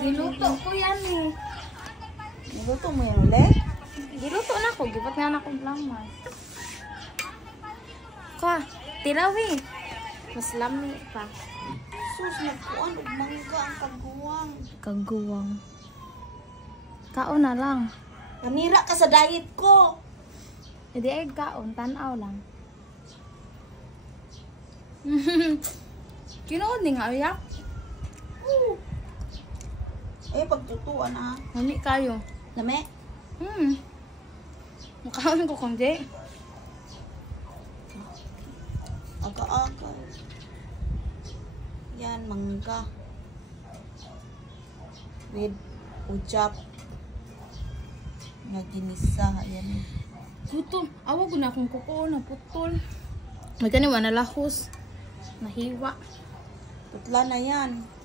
Giluto ko yan eh. Niluto mo yan ulit? Giluto na ko. Gibat nga na akong lamas. Ka, tirawi. Mas lami pa. Sus, nagkuhan. Mangga ang kaguwang. Kaguwang. Kaon na lang. Nanira ka sa diet ko. Hindi ay kaon. Tanaw lang. Kinood ni nga ayak. Pagtutuan ha. Mami kayo. Lame? Makaon ko kung di. Aga-aga. Yan, mangga. With ujap. Nga ginisa. Yan. Gutom. Awag ko na akong kuko na putol. May kaniwa na lahos. Nahiwa. Putla na yan.